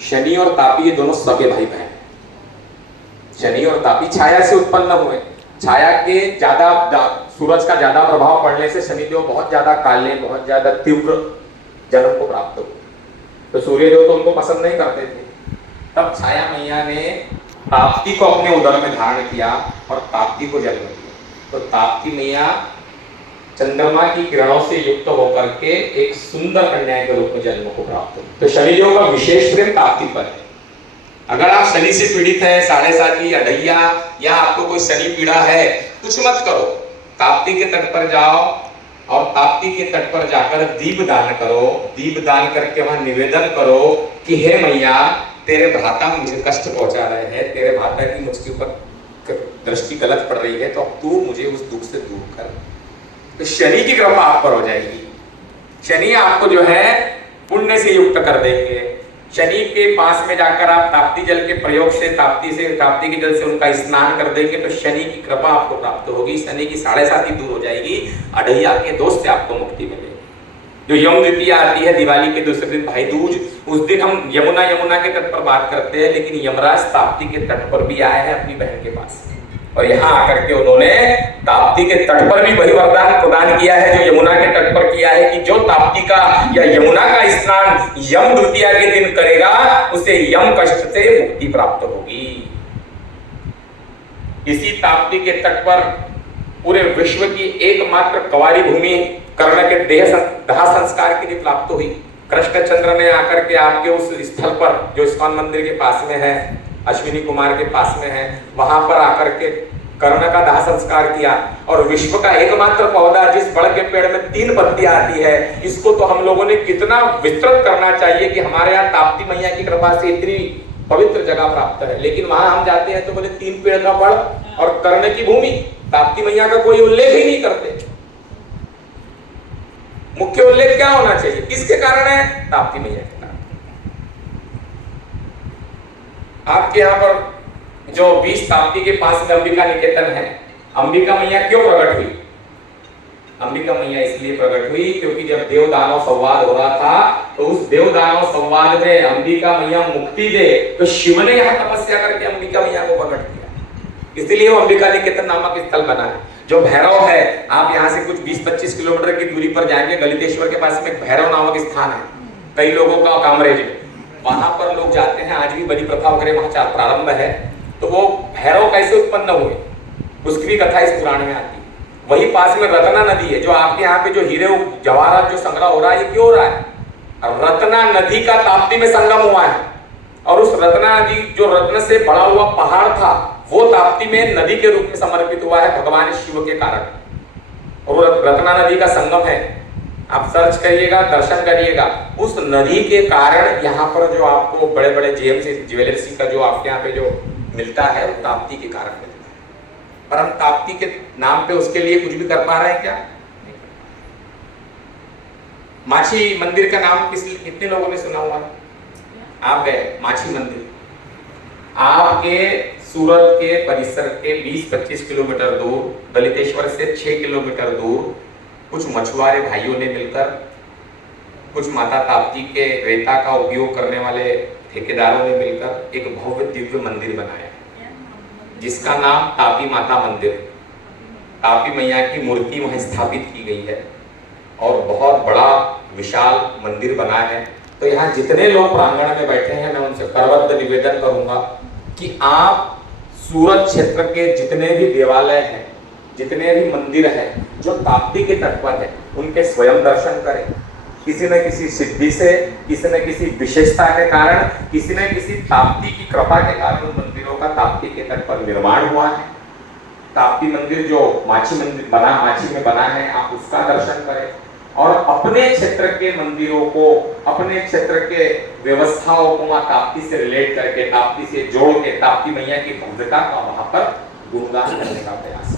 शनि और तापी ये दोनों सगे भाई बहन। शनि और तापी छाया से उत्पन्न हुए। छाया के सूरज का ज्यादा प्रभाव पड़ने से शनिदेव बहुत ज्यादा काले, बहुत ज्यादा तीव्र जन्म को प्राप्त हुए। तो सूर्यदेव तो उनको पसंद नहीं करते थे। तब छाया मैया ने ताप्ती को अपने उदर में धारण किया और ताप्ती को जन्म दिया। तो ताप्ती मैया चंद्रमा की किरणों से युक्त होकर के एक सुंदर कन्या के रूप में जन्म को प्राप्त हुई। तो शनिदेव का विशेष प्रेम ताप्ती पर है। अगर आप शनि से पीड़ित है, 7.5 अढ़ैया, या आपको कोई शनि पीड़ा है, कुछ मत करो, ताप्ती के तट पर जाओ और ताप्ती के तट पर जाकर दीप दान करो। दीप दान करके वहां निवेदन करो कि हे मैया, तेरे भ्राता मुझे कष्ट पहुंचा रहे हैं, तेरे भ्राता की मुझके ऊपर दृष्टि गलत पड़ रही है, तो अब तू मुझे उस दुख से दूर कर। तो शनि की कृपा आप पर हो जाएगी। शनि आपको जो है पुण्य से युक्त कर देंगे। शनि के पास में जाकर आप ताप्ती जल के प्रयोग से ताप्ती के जल से उनका स्नान कर देंगे तो शनि की कृपा आपको प्राप्त होगी। शनि की 7.5 दूर हो जाएगी। अढ़ैया के दोष से आपको मुक्ति मिलेगी। जो यम द्वितीया आती है दिवाली के दूसरे दिन भाई दूज, उस दिन हम यमुना के तट पर बात करते हैं, लेकिन यमराज ताप्ती के तट पर भी आए हैं अपनी बहन के पास, और यहाँ आकर के उन्होंने ताप्ती के तट पर भी वही वरदान प्रदान किया है जो यमुना के तट पर किया है कि जो ताप्ती का या यमुना का स्नान यम द्वितीया के दिन करेगा उसे यम कष्ट से मुक्ति प्राप्त होगी। इसी ताप्ती के तट पर पूरे विश्व की एकमात्र कंवारी भूमि कर्ण के दाह संस्कार के लिए प्राप्त हुई। कृष्णचंद्र ने आकर के आपके उस स्थल पर जो इस्कॉन मंदिर के पास में है, अश्विनी कुमार के पास में है, वहां पर आकर के कर्ण का दाह संस्कार किया। और विश्व का एकमात्र पौधा जिस बड़ के पेड़ में 3 पत्तियां आती है, इसको तो हम लोगों ने कितना विस्तृत करना चाहिए कि हमारे यहाँ ताप्ती मैया की कृपा से इतनी पवित्र जगह प्राप्त है। लेकिन वहां हम जाते हैं तो बोले 3 पेड़ का बड़ और कर्ण की भूमि, ताप्ती मैया का कोई उल्लेख ही नहीं करते। मुख्य उल्लेख क्या होना चाहिए, किसके कारण है? ताप्ती मैया के कारण। आपके यहाँ पर जो 20 ताप्ती के पास में अंबिका निकेतन है, अंबिका मैया क्यों प्रकट हुई? अंबिका मैया इसलिए प्रकट हुई क्योंकि जब देव दानव संवाद हो रहा था तो उस देव दानव संवाद में अंबिका मैया मुक्ति दे, तो शिव ने यहाँ तपस्या करके अंबिका मैया को प्रकट किया। इसलिए वो अंबिका निकेतन नामक स्थल बना है। जो भैरव है, आप यहाँ से कुछ 20-25 किलोमीटर की दूरी पर जाएंगे, गलितेश्वर के पास में भैरव नामक स्थान है, कई लोगों का कामरेज, वहां पर लोग जाते हैं। आज भी बड़ी प्रथा वगैरह वहां प्रारंभ है। तो वो भैरव कैसे उत्पन्न हुए उसकी भी कथा इस पुराण में आती है। वही पास में रत्ना नदी है, जो आपके यहाँ पे जो हीरे जवाहरात जो संग्रह हो रहा है, ये क्यों हो रहा है? रत्ना नदी का ताप्ती में संगम हुआ है, और उस रत्ना नदी जो रत्न से बड़ा हुआ पहाड़ था वो ताप्ती में नदी के रूप में समर्पित हुआ है भगवान शिव के कारण। और रत्ना नदी का संगम है, आप सर्च करिएगा, दर्शन करिएगा। उस नदी के कारण यहाँ पर जो आपको बड़े बड़े जेएमसी ज्वेलर्स का जो आपके यहाँ पे जो मिलता है वो ताप्ती के कारण मिलता है। पर हम ताप्ती के नाम पे उसके लिए कुछ भी कर पा रहे हैं क्या? माछी मंदिर का नाम कितने लोगों ने सुना हुआ? आप गए माछी मंदिर? आपके सूरत के परिसर के 20-25 किलोमीटर दूर, दलितेश्वर से 6 किलोमीटर दूर, कुछ मछुआरे भाइयों ने मिलकर, कुछ माता ताप्ती के रेता का उपयोग करने वाले ठेकेदारों ने मिलकर एक भव्य दिव्य मंदिर बनाया जिसका नाम तापी माता मंदिर। तापी मैया की मूर्ति वहां स्थापित की गई है और बहुत बड़ा विशाल मंदिर बना है। तो यहाँ जितने लोग प्रांगण में बैठे हैं, मैं उनसे करबद्ध निवेदन करूंगा कि आप सूरत क्षेत्र के जितने भी देवालय हैं, जितने भी मंदिर हैं जो ताप्ती के तट पर है, उनके स्वयं दर्शन करें। किसी न किसी सिद्धि से, किसी न किसी विशेषता के कारण, किसी न किसी ताप्ती की कृपा के कारण उन मंदिरों का ताप्ती के तट पर निर्माण हुआ है। ताप्ती मंदिर जो माछी मंदिर बना, माछी में बना है, आप उसका दर्शन करें और अपने क्षेत्र के मंदिरों को, अपने क्षेत्र के व्यवस्थाओं को वहां ताप्ती से रिलेट करके, ताप्ती से जोड़ के ताप्ती मैया की भव्यता का वहां पर गुणगान करने का प्रयास,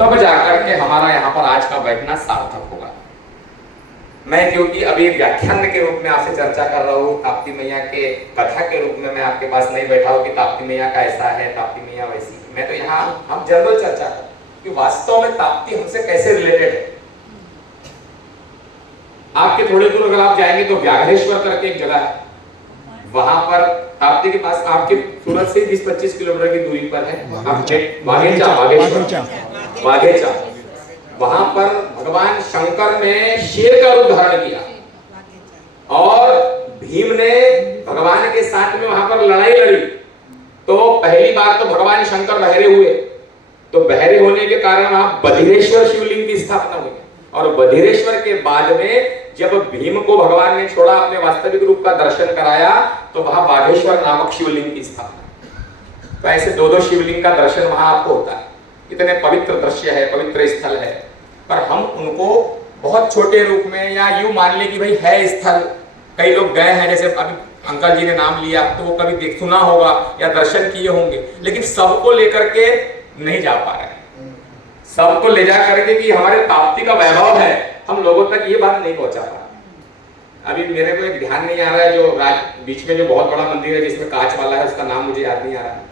तब जाकर के हमारा यहाँ पर आज का बैठना सार्थक होगा। मैं क्योंकि अभी व्याख्यान के रूप में आपसे चर्चा कर रहा हूँ, ताप्ती मैया के कथा के रूप में मैं आपके पास नहीं बैठा हूँ कि ताप्ती मैया का ऐसा है, ताप्ती मैया वैसी। मैं तो यहाँ हम जनरल चर्चा कर कि वास्तव में ताप्ती हमसे कैसे रिलेटेड है। आपके थोड़े दूर अगर आप जाएंगे तो व्याघ्रेश्वर करके एक जगह है, वहां पर ताप्ती के पास आपके सूरत से 20-25 किलोमीटर की दूरी पर है बाघेचा। वहां पर भगवान शंकर ने शेर का रूप धारण किया और भीम ने भगवान के साथ में वहां पर लड़ाई लड़ी। तो पहली बार तो भगवान शंकर बहरे हुए, तो बहरे होने के कारण वहां बधिरेश्वर शिवलिंग की स्थापना हुई और बधिरेश्वर के बाद में जब भीम को भगवान ने छोड़ा, अपने वास्तविक रूप का दर्शन कराया, तो वहां बाघेश्वर नामक शिवलिंग की स्थापना। तो ऐसे दो शिवलिंग का दर्शन वहां आपको होता है। इतने पवित्र दृश्य है, पवित्र स्थल है, पर हम उनको बहुत छोटे रूप में या यूं मान ले कि भाई है स्थल, कई लोग गए हैं, जैसे अभी अंकल जी ने नाम लिया तो वो कभी सुना होगा या दर्शन किए होंगे, लेकिन सबको लेकर के नहीं जा पा रहे हैं। सबको ले जा करके कि हमारे ताप्ती का वैभव है, हम लोगों तक ये बात नहीं पहुंचा पा रहे। अभी मेरे को एक ध्यान नहीं आ रहा है, जो बीच में जो बहुत बड़ा मंदिर है जिसमें कांच वाला है, उसका नाम मुझे याद नहीं आ रहा है,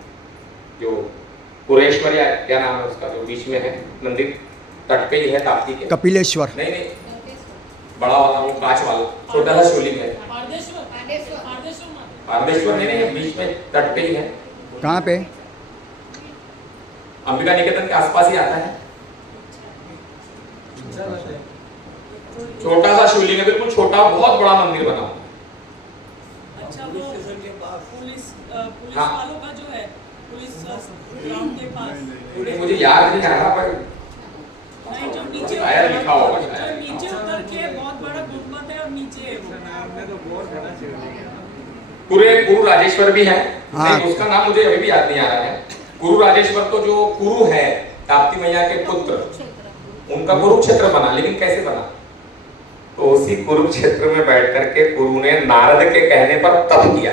जो पुरेश्वर या क्या नाम है उसका, जो बीच में है मंदिर, तट पे ही है ताप्ती के। कपिलेश्वर नहीं, बड़ा वाला वो कांच वाला छोटा सा शिवलिंग है। पारदेश्वर नहीं, बीच में तट पे ही है। कहाँ पे? अंबिका निकेतन के आसपास ही आता है। छोटा सा शिवलिंग है, बिल्कुल छोटा, बहुत बड़ा मंदिर बना। अच्छा, वो पुलिस हाँ, वालों का जो है, पुलिस ग्राउंड के पास। मुझे याद नहीं आ रहा, पर नहीं, जो नीचे शायद लिखा होगा, जो नीचे उतर के बहुत बड़ा गुंबद है और नीचे पूरे गुरु राजेश्वर भी है। हाँ। नहीं, उसका नाम मुझे अभी भी याद नहीं आ रहा है। गुरु राजेश्वर तो जो गुरु है ताप्ती मैया के पुत्र, उनका कुरुक्षेत्र बना, लेकिन कैसे बना? तो उसी कुरुक्षेत्र में बैठ करके गुरु ने नारद के कहने पर तप किया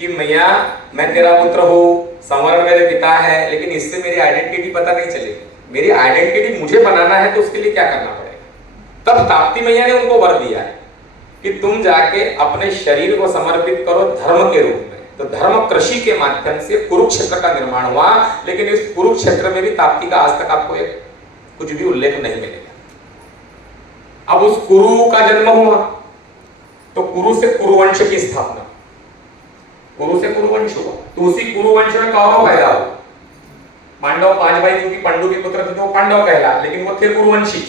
कि मैया मैं तेरा पुत्र हूँ, संवरण मेरे पिता है, लेकिन इससे मेरी आइडेंटिटी पता नहीं चलेगी। मेरी आइडेंटिटी मुझे बनाना है, तो उसके लिए क्या करना पड़ेगा? तब ताप्ती मैया ने उनको वर दिया है कि तुम जाके अपने शरीर को समर्पित करो धर्म के रूप में। तो धर्म कृषि के माध्यम से कुरुक्षेत्र का निर्माण हुआ, लेकिन इस कुरुक्षेत्र में भी ताप्ती का आज तक आपको एक कुछ भी उल्लेख नहीं मिलेगा। अब उस कुरु का जन्म हुआ, तो कुरु से कुरुवंश की स्थापना, कुरु से कुरुवंश हुआ, तो उसी कुरुवंश में कौरव पैदा हुआ। पांडव 5 भाई क्योंकि पांडु के पुत्र थे तो पांडव कहला, लेकिन वो थे कुरुवंशी।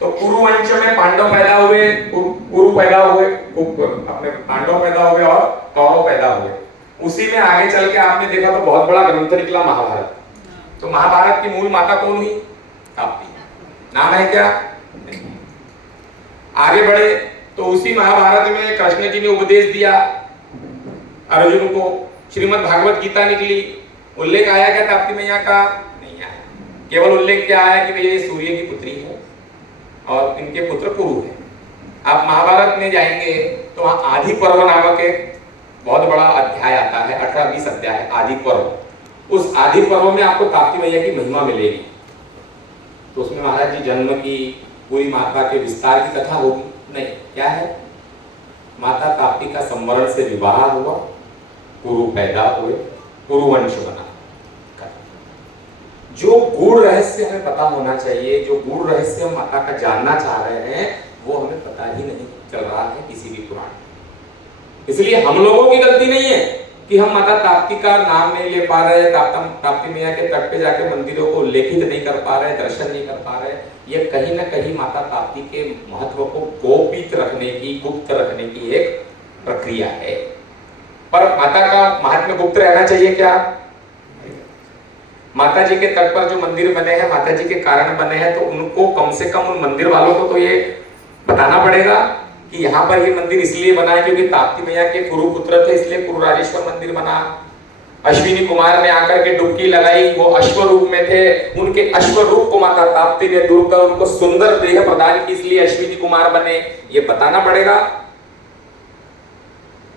तो कुरुवंश में पांडव पैदा हुए, कुरु पैदा हुए, अपने पांडव पैदा हुए और कौरव पैदा हुए। उसी में आगे चल के आपने देखा तो बहुत बड़ा ग्रंथ निकला महाभारत। तो महाभारत की मूल माता कौन हुई? ताप्ती। नाम है क्या? आगे बढ़े तो उसी महाभारत में कृष्ण जी ने उपदेश दिया अर्जुन को, श्रीमद् भागवत गीता निकली। उल्लेख आया क्या ताप्ती मैया का? नहीं आया। केवल उल्लेख क्या आया कि ये सूर्य की पुत्री है और इनके पुत्र कुरु है। आप महाभारत में जाएंगे तो वहां आदि पर्व नामक एक बहुत बड़ा अध्याय आता है, 18-20 अध्याय आदि पर्व। उस आदि पर्व में आपको ताप्ती मैया की महिमा मिलेगी। तो उसमें महाराज जी जन्म की, पूरी माता के विस्तार की कथा होगी। नहीं, क्या है? माता ताप्ती का संवरण से विवाह हुआ, कुरु पैदा हुए, कुरुवंश बना। जो गूढ़ रहस्य हमें पता होना चाहिए, जो गूढ़ रहस्य हम माता का जानना चाह रहे हैं, वो हमें पता ही नहीं चल रहा है किसी भी पुराण में। इसलिए हम लोगों की गलती नहीं है कि हम माता ताप्ती का नाम नहीं ले पा रहे, ताप्ती मैया के तट पे जाके मंदिरों को उल्लेखित नहीं कर पा रहे, दर्शन नहीं कर पा रहे। ये कहीं ना कहीं माता ताप्ती के महत्व को गोपित रखने की, गुप्त रखने की एक प्रक्रिया है। पर माता का महात्म्य गुप्त रहना चाहिए क्या? माता जी के तट पर जो मंदिर बने हैं, माता जी के कारण बने हैं, तो उनको कम से कम उन मंदिर वालों को तो ये बताना पड़ेगा कि यहाँ पर ये मंदिर इसलिए बना है क्योंकि ताप्ती मैया के कुरु पुत्र थे, इसलिए कुरु राजेश्वर मंदिर बना। अश्विनी कुमार ने आकर के डुबकी लगाई, वो अश्व रूप में थे, उनके अश्व रूप को माता ताप्ती ने दूर कर उनको सुंदर देह प्रदान की, इसलिए अश्विनी कुमार बने। ये बताना पड़ेगा।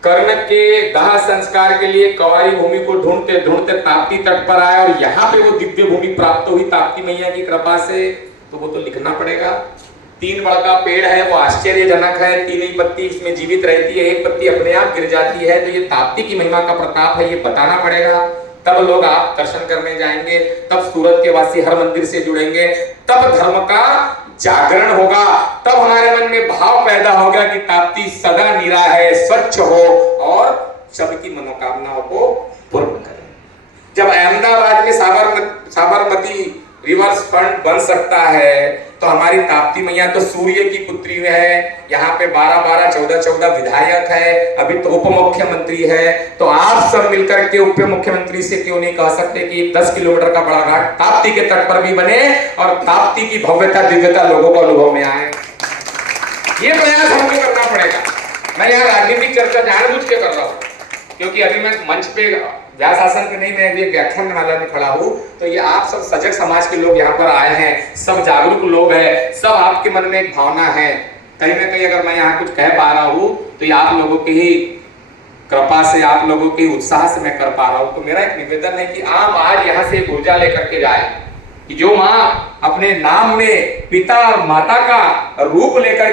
कर्ण के दाह संस्कार के लिए कवारी भूमि को ढूंढते ढूंढते ताप्ती तट पर आए और यहाँ पे वो दिव्य भूमि प्राप्त हुई ताप्ती मैया की कृपा से, तो वो तो लिखना पड़ेगा। 3 बड़ का पेड़ है, वो आश्चर्यजनक है, 3 ही पत्ती इसमें जीवित रहती है, 1 पत्ती अपने आप गिर जाती है, तो ये ताप्ती की महिमा का प्रताप है, ये बताना पड़ेगा। तब लोग आप दर्शन करने जाएंगे, तब सूरत के वासी हर मंदिर से जुड़ेंगे, तब धर्म का जागरण होगा, तब हमारे मन में भाव पैदा होगा कि ताप्ती सदा निरा है, स्वच्छ हो और सबकी मनोकामनाओं को पूर्ण करें। जब अहमदाबाद में साबरमती रिवर्स फ्रंट बन सकता है तो हमारी ताप्ती मैया तो सूर्य की पुत्री है, यहाँ पे 12-12, 14-14 विधायक है, अभी तो उप मुख्यमंत्री है। तो आप सब मिलकर के उप मुख्यमंत्री से क्यों नहीं कह सकते कि 10 किलोमीटर का बड़ा घाट ताप्ती के तट पर भी बने और ताप्ती की भव्यता दिव्यता लोगों को अनुभव में आए। ये प्रयास हमको करना पड़ेगा। मैं यहाँ राजनीतिक चर्चा जानबूझ के कर रहा हूँ क्योंकि अभी मैं मंच पे व्यास आसन पे नहीं, मैं अभी व्याख्यान माला में खड़ा हूँ। तो ये आप सब सजग समाज के लोग यहाँ पर आए हैं, सब जागरूक लोग हैं, सब आपके मन में एक भावना है। कहीं ना कहीं अगर मैं यहाँ कुछ कह पा रहा हूँ तो ये आप लोगों की ही कृपा से, आप लोगों के उत्साह से मैं कर पा रहा हूँ। तो मेरा एक निवेदन है कि आप आज यहाँ से एक ऊर्जा लेकर के जाए कि जो माँ अपने नाम में पिता और माता का रूप लेकर